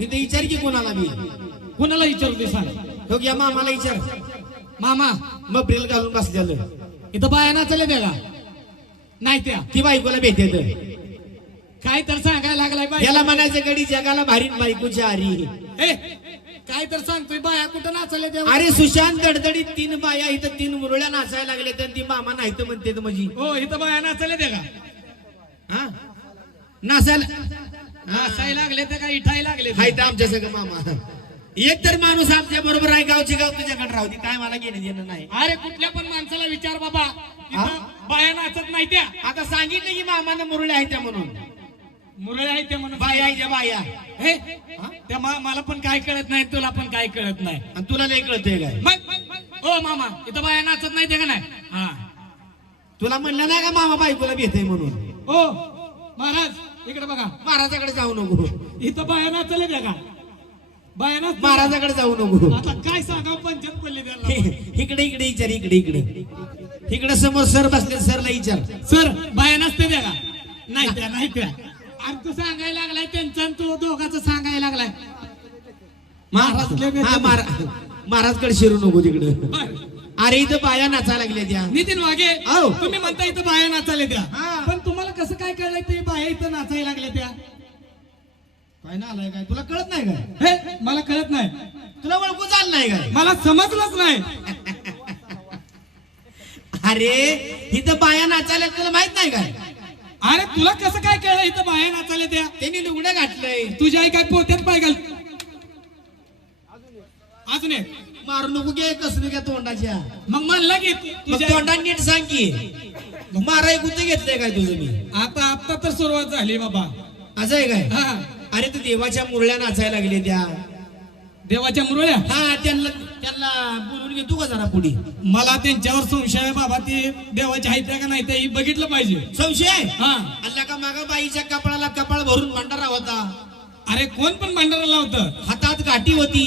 इथे विचार की कोणाला मी कुणाला विचारू ते सांग? हो या मामाला विचार. मामा. मग ब्रेल घालून बसलेलं. इथं बाया नाचले का नाही त्या. ती बायकोला भेटेत काय तर सांगायला लागलाय बाई. याला म्हणायचं गडी जगाला भारी बायकोची आरी. ए, काय तर सांगतोय बाया कुठं नाचले त्या अरे सुशांत गडदडीत तीन बाया इथं तीन मुरळ्या नाचायला लागले तर ती मामा नाही तर म्हणते तर म्हणजे हो इथं बाया नाचले त्या का? हा? नाचायला नाचायला लागले त्या का इठाय लागले हाय तर आमच्या सगळं मामा. एक तर माणूस आमच्या बरोबर आहे गावची गाव तुझ्याकडे राहते काय मला घेणं देणं नाही. अरे कुठल्या पण माणसाला विचार बाबा हा? इथं बाया नाचत नाही त्या. आता सांगितलं की मामानं मुरळ्या आहेत त्या म्हणून. मुरळे आहेत त्या म्हणून. बाया त्या बाया. हे त्या मा- मला पण काय कळत नाही तुला पण काय कळत नाही. आणि तुला नाही कळतंय काय? मग ओ मामा इथं बाया नाचत नाही ते का नाही? हा. तुला म्हणलं नाही का मामा बायकोला भेटय म्हणून? ओ महाराज इकडे बघा. महाराजाकडे जाऊ नको. इथं बाया नाचले त्या का? बाया नाच महाराजाकडे जाऊ नको. आता काय सांगावं पंचायत पडले त्याला. इकडे इकडे विचार इकडे इकडे. इकडे समोर सर बसले सरला विचार. सर बाया नसते त्या का? नाही त्या नाही त्या आणि तू सांगायला लागलाय त्यांचं तू दोघांचं सांगायला लागलाय. महाराज. हा महाराजकडे शिरू नको तिकडे. अरे इथं बाया नाचायला लागल्या त्या. नितीन वाघे औ. तुम्ही म्हणता इथं बाया नाचायला त्या. पण कसं काय कळलंय ते? बाया इथं नाचायला लागल्या त्या. काय ना आलाय काय? तुला कळत नाही काय? हे मला कळत नाही. तुला ओळखू चाल नाही काय? मला समजलंच नाही. अरे इथं बाया नाचायला तुला माहीत नाही काय? अरे तुला कसं काय कळलं इथं बाया नाचायला त्या? त्यांनी लुगडं घातलंय. तुझ्या आई काय पोत्यात पाय घाल. अजून एक. मारू नको घे कसं घ्या तोंडाच्या? मग म्हणलं की मग तुझ्या तोंडात नीट सांग की. माराय कुठे घेतलंय काय तुझं मी? आता आता तर सुरुवात झाली बाबा. असं आहे काय? हा. अरे तू देवाच्या मुरळ्या नाचायला लागले त्या. देवाच्या मुरळ्या? हा त्यांना त्यांना बोलून घेतो का जरा पुढे. मला त्यांच्यावर संशय आहे बाबा ते देवाची आहेत का नाही ते ही बघितलं पाहिजे. संशय हा. अल्ला का मागा बाईच्या कपाळाला कपाळ भरून भांडारा होता. अरे कोण पण भांडारा लावतं? हातात गाठी होती.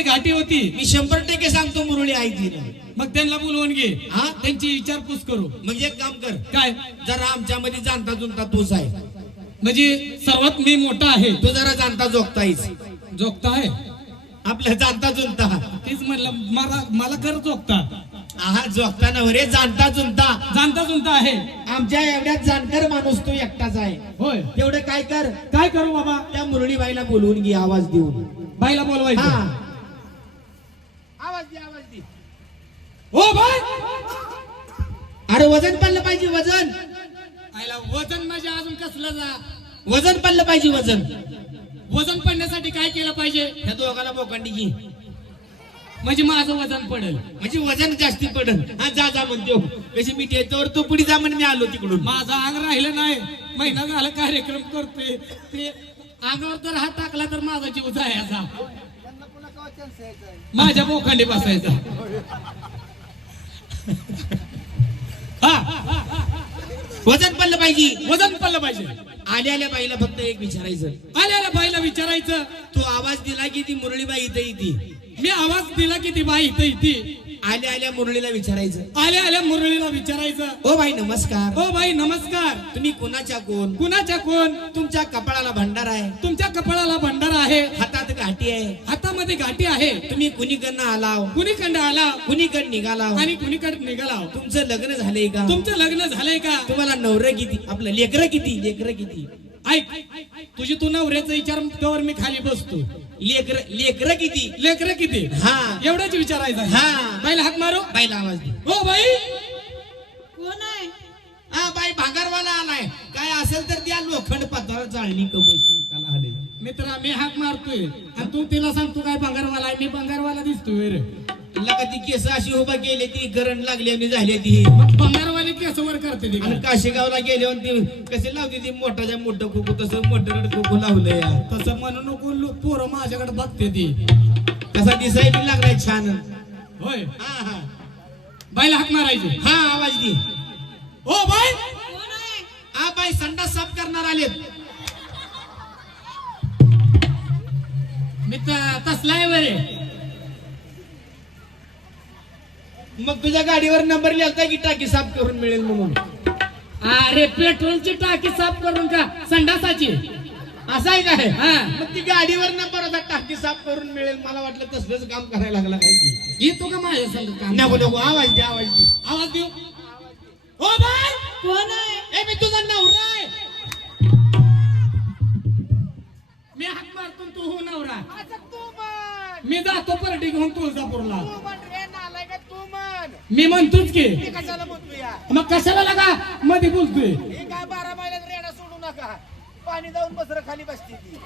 हातामध्ये घाटी होती. मी शंभर टक्के सांगतो मुरळी आहे ती ना. मग त्यांना बोलवून घे. हा? त्यांची विचारपूस करू. म्हणजे एक काम कर. काय? जरा आमच्यामध्ये जाणता जुनता तूच आहे. म्हणजे सर्वात मी मोठा आहे. तू जरा जाणता जोगताईस. जोगता आहे? आपल्या जाणता जुनता तेच म्हणलं मला मला कर जोगता. हा जोगता नव्हे रे जाणता जुनता जाणता जुनता आहे. आमच्या एवढ्यात जाणकार माणूस तो एकटाच आहे. होय. तेवढं काय कर? काय करू बाबा? त्या मुरळी बाईला बोलवून घे आवाज देऊन. बाईला हा. बोलवायचं हो बाय अरे वजन पडलं पाहिजे वजन. आईला वजन म्हणजे अजून कसलं जा. वजन पडलं पाहिजे वजन. वजन पडण्यासाठी काय केलं पाहिजे? ह्या दोघाला बोकांडी घे. म्हणजे माझं वजन पडेल. म्हणजे वजन जास्ती पडन हा जा जा म्हणतो. कशी मी देतो तू पुढे जा म्हण मी आलो तिकडून. माझं अंग राहिलं नाही. महिना झाला कार्यक्रम करतोय. ते अंगावर जर हात टाकला तर माझा जीव जायचा माझ्या बोखांडी बसायचा. हा. वजन पडलं पाहिजे. वजन पडलं पाहिजे. आल्या आल्या बाईला फक्त एक विचारायचं. आल्या आल्या बाईला विचारायचं. तू आवाज दिला की ती मुरळी बाई इथे येते? मी आवाज दिला की ती बाई इथं इथे आल्या आल्या मुरळीला विचारायचं. आल्या आल्या मुरळीला विचारायचं. ओ बाई नमस्कार. हो बाई नमस्कार. तुम्ही कुणाच्या कोण? कुणाच्या कोण? तुमच्या कपाळाला भंडार आहे. तुमच्या कपाळाला भंडारा आहे. हातात गाठी आहे. हातामध्ये गाठी आहे. तुम्ही कुणीकडनं आलाव? कुणीकडे आला कुणीकडे निघालाव? आणि कुणीकडे निघाला तुमचं लग्न झालंय का? तुमचं लग्न झालंय का? तुम्हाला नवरं किती? आपलं लेकरं किती? लेकरं किती? ऐक तुझी तू नवऱ्याचा विचार त्यावर मी खाली बसतो. लेकर लेकरं किती? लेकर किती? हा. एवढंच विचारायचं. हा. बाईला हाक मारो. बाईला आवाज दे. हो बाई. कोण आहे? हा बाई भांगारवाला आलाय. काय असेल तर त्या लोखंड पात्रावर चाळणी कबशी काला आले मित्रा मी हाक मारतोय. आणि तू तिला सांगतो काय बंगारवाला आहे. मी बंगारवाला दिसतोय रे. तुला कधी केस अशी उभा केली ती करंट लागली आणि झाली ती. मग केस वर करते ती आणि काशीगावला गेल्यावर ती कशी लावते ती? मोठाच्या मोठं खोकू तसं मोठं खोकू लावलंय या. तसं म्हणू नको पोरं माझ्याकडे बघते ती. कसा दिसाय बी लागलाय छान. होय. हा हा. बाईला हाक मारायची. हा आवाज दे हो आहे हा बाई संडास साफ करणार आलेत. मित्र तसला आहे बरे मग तुझ्या गाडीवर नंबर लिहिलता की टाकी साफ करून मिळेल म्हणून? अरे पेट्रोलची टाकी साफ करून का? संडासाची. असं आहे काय हा. मग ती गाडीवर ना परत टाकी साफ करून मिळेल. मला वाटलं तसलंच काम करायला लागला काय की. येतो का माझ्या संग काम नको नको. आवाज दे आवाज दे. आवाज देऊ. हो बाय कोण आहे? ए मी तुझा नवरा आहे. मी हाक मारतो तू हो नवरा. मी जातो परडी घेऊन तुळजापूरला. मी म्हणतोच की कशाला म्हणतो या? मग कशाला लागा? मध्ये बोलतोय. हे काय बारा महिन्यात रेडा सोडू नका. पाणी जाऊन बसर खाली बसते ती.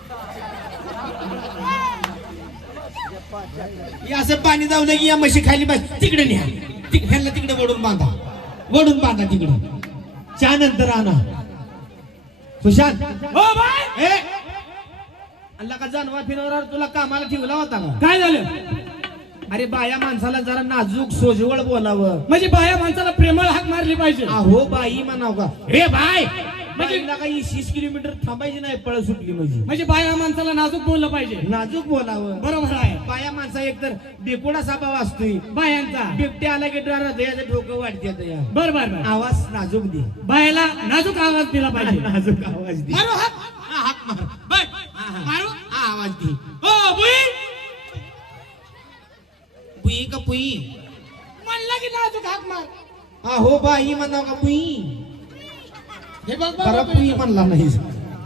हे असं पाणी जाऊ की या म्हशी खाली बस तिकडे न्या. तिक- ह्यांना तिकडे वडून बांधा. वडून बांधा तिकडे. चहा नंतर आणा. सुशांत. हो बाय ए! अल्ला का जानवा फिरवणार तुला कामाला ठेवला होता का? काय झालं? अरे बाया माणसाला जरा नाजूक सोजवळ बोलावं. म्हणजे बाया माणसाला प्रेमळ हाक मारली पाहिजे. अहो बाई म्हणाव का? हे बाय! म्हणजे म्हणजे काही किलोमीटर थांबायची नाही पळ सुटली म्हणजे. म्हणजे बाया माणसाला नाजूक बोललं पाहिजे. नाजूक बोलावं. बरोबर आहे. बाया माणसा एकतर बेकोडा स्वभाव असतोय. बायांचा. बिबटे आला की डरात याचं डोकं आता या. बर बर बर आवाज नाजूक दे. बायाला नाजूक आवाज दिला पाहिजे. नाजूक आवाज दे. मारू हा, हाक मार. बाय. हा, हा. मारू हा, आवाज दे. पुई म्हणला की नाजूक हाक मार हा हो बाई म्हणाव का पुई हे बघ बरा पुई म्हणला नाही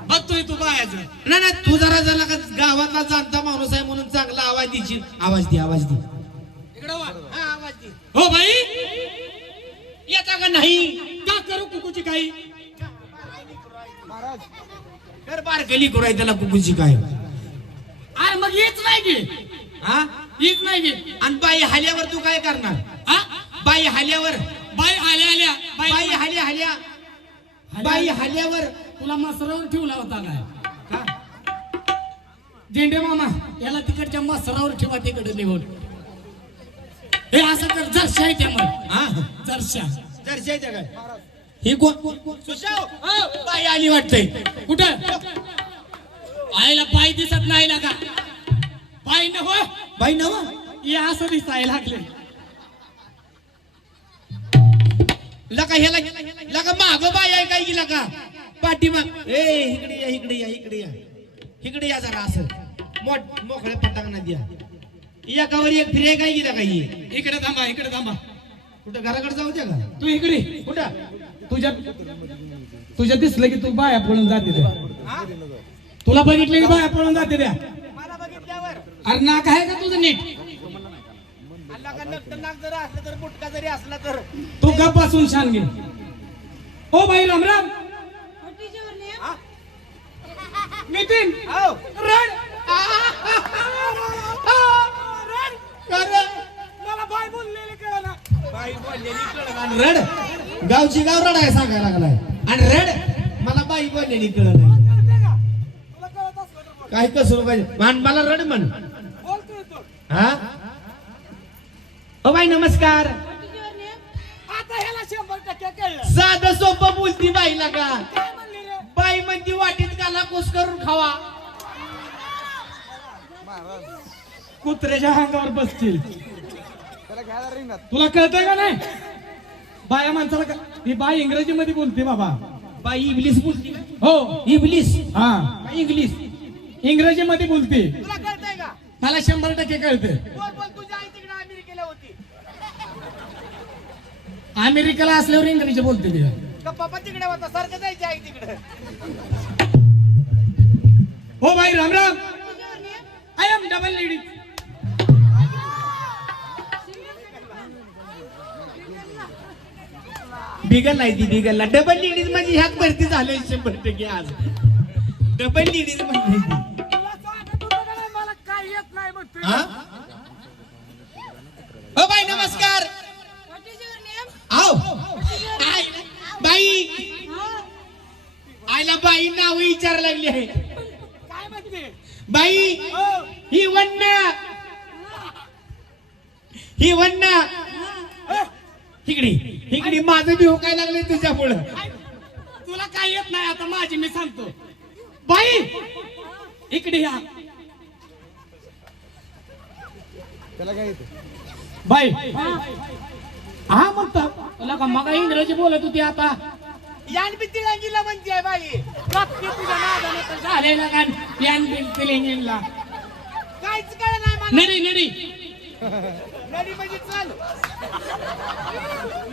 बघतोय तू बायाचं नाही नाही तू जरा जरा का गावातला जाणता माणूस आहे म्हणून चांगला आवाज देशील आवाज दे आवाज दे इकडे वा हा, आवाज दे हो बाई येता का नाही का करू कुकूची काही कर बारकली करू त्याला कुकुची काय अरे मग येच नाही की हा येच नाही की आणि बाई हाल्यावर तू काय करणार? हा? बाई हाल्यावर बाई आल्या आल्या. बाई बाई हाल्या हाल्या बाई हाल्यावर तुला मसरावर ठेवला होता काय? का? झेंडे मामा याला तिकडच्या मसरावर ठेवा तिकडे निवड हे असं कर जरशा आहे त्यामुळे हा? जरशा. चर्चेच्या काय? ही कोण? सुशाव! बाई आली वाटतंय. कुठं? आईला पाय दिसत नाही ना का? पाय नको बाई नवा हे असं दिसायला लागले. लका ह्याला लका माग बाई आहे काय गेला का पाठीमाग. ए इकडे या इकडे या इकडे या. इकडे या जरा असं. मोठ मोकळ्या पटाकना द्या या. गावावर एक फिराय काय गेला काही इकडे थांबा इकडे थांबा. कुठं घराकडे जाऊ द्या का? तू इकडे. कुठं? तुझ्या तुझ्या दिसलं की तू बाया पळून जाते? तुला बघितलं की बाया पळून जाते बघितल्यावर अरे नाक आहे का तुझं नीट? अल्ला का नक्त नाक जरी असलं तर मुटका जरी असला तर. तू गप बसून शान घे. हो? बाई Ram Ram What is your name? हा? नितीन हो. रड रड. गावची गाव रड आहे सांगायला लागलाय. आणि रड. मला बाई बोललेली कळ नाही काय कसं पाहिजे? मान मला रड म्हण. हा? ओ बाई नमस्कार. साधं सोपं बोलती बाईला का? काय म्हणली रे? बाई म्हणती वाटीत गाला कुस करून खावा. कुत्र्याच्या अंगावर बसतील. तुला कळतंय का नाही? बाया माणसाला का- ही बाई इंग्रजी मध्ये बोलते बाबा. बाई इंग्लिश बोलती हो. इंग्लिश? हा. काय इंग्लिश. इंग्रजी मध्ये बोलते. तुला कळतंय का? मला शंभर टक्के कळते बोल बोल? तुझ्या आई तिकडे अमेरिकेला होती. अमेरिकेला असल्यावर इंग्रजी बोलते ती. का पप्पा तिकडे होता? सारखं जायची आई तिकडे. हो बाई राम राम? आय एम डबल लेडी बिगल नाही ती बिगलला डबल लेडीज म्हणजे ह्यात भरती झाले शंभर टक्के आज. डबल लेडीज नाही, मला काय येत नाही हा बाई नमस्कार? आओ. आय- बाई? आयला बाई नाव विचार लागली आहे काय म्हणते बाई हो ही वन्न. ही वन्न. ए, इकडे इकडे माझं बी काय लागले तुझ्यामुळं? तुला काय येत नाही आता माझी मी सांगतो. बाई! इकडे या. बाई. हा म्हणतो. तुला का मग इंग्रजी बोलत होती आता? यान बी तिळंगीला म्हणते बाई. बापरे, तुझ्या नादानं तर झालेलं का यान बिल पिलिंगला काहीच कळ नाही मला. नडी नडी. नडी म्हणजे चाल.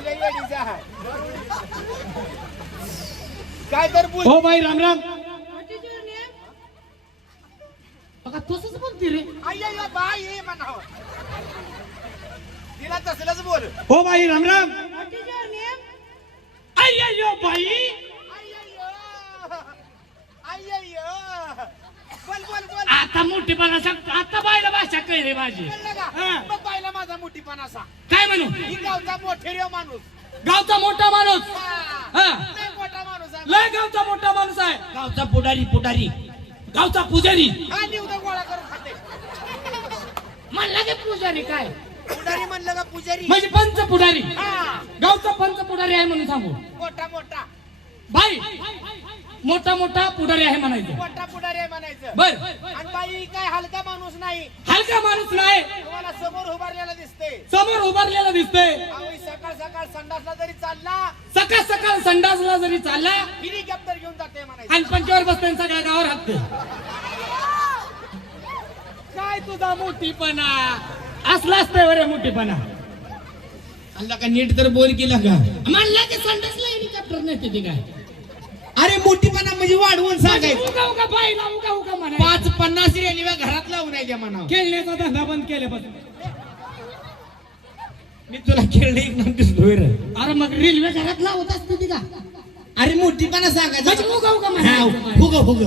लय येडीचा आहे. काय तर बोल. हो बाई Ram Ram What is your name? बघा तसंच बोलते रे? अय्या बाई हे म्हणावं. तिला तसलंच बोल. हो बाई Ram Ram. What is your name? बाई. बोल बोल बोल. आता मोठेपणा सांग आता बायला भाषा कळली माझी. का? हा. मग बाईला माझा मोठीपणा सांग. काय म्हणू? ही गावचा मोठेरियो माणूस. गावचा मोठा माणूस. हा. हा. लय मोठा माणूस आहे. लय गावचा मोठा माणूस आहे. गावचा पुढारी पुढारी. गावचा पुजारी. गोळा करून खाते. म्हणला की पुजारी काय? पुढारी म्हणलं का पुजारी? म्हणजे पंच पुढारी. हा. गावचा पंच पुढारी आहे म्हणून सांगू. मोठा मोठा. बाई मोठा मोठा पुढारी आहे म्हणायचं. मोठा पुढारी आहे म्हणायचं. बर. आणि बाई काय हलका माणूस नाही. हलका माणूस नाही. तुम्हाला समोर उभारलेला दिसते समोर उभारलेला दिसतोय. अहो, सकाळ सकाळ संडासला जरी चालला सकाळ सकाळ संडासला जरी चालला हेलिकॉप्टर घेऊन जाते म्हणायचं. आणि पंचावर बसते आणि सगळ्या गावावर हाकते काय तुझा मोठीपणा? असला असतंय बरं मोठीपणा. अल्ला का नीट तर बोल केला का? म्हणला की संडासला हेलिकॉप्टर नेते ते काय? अरे मोठीपणा म्हणजे वाढवून सांगायचं. उगा उगा बाईला उगा उगा म्हणा पाच पन्नास रेल्वे घरात लावून आहे त्या म्हणावं. खेळण्याचा धंदा बंद केल्यापासून. मी तुला खेळणे एक नाम रे अरे मग रेल्वे घरात लावत असते ती का अरे मोठीपणा सांगायचा. म्हणजे उगा उगा हा, म्हणायचं. हुग हुग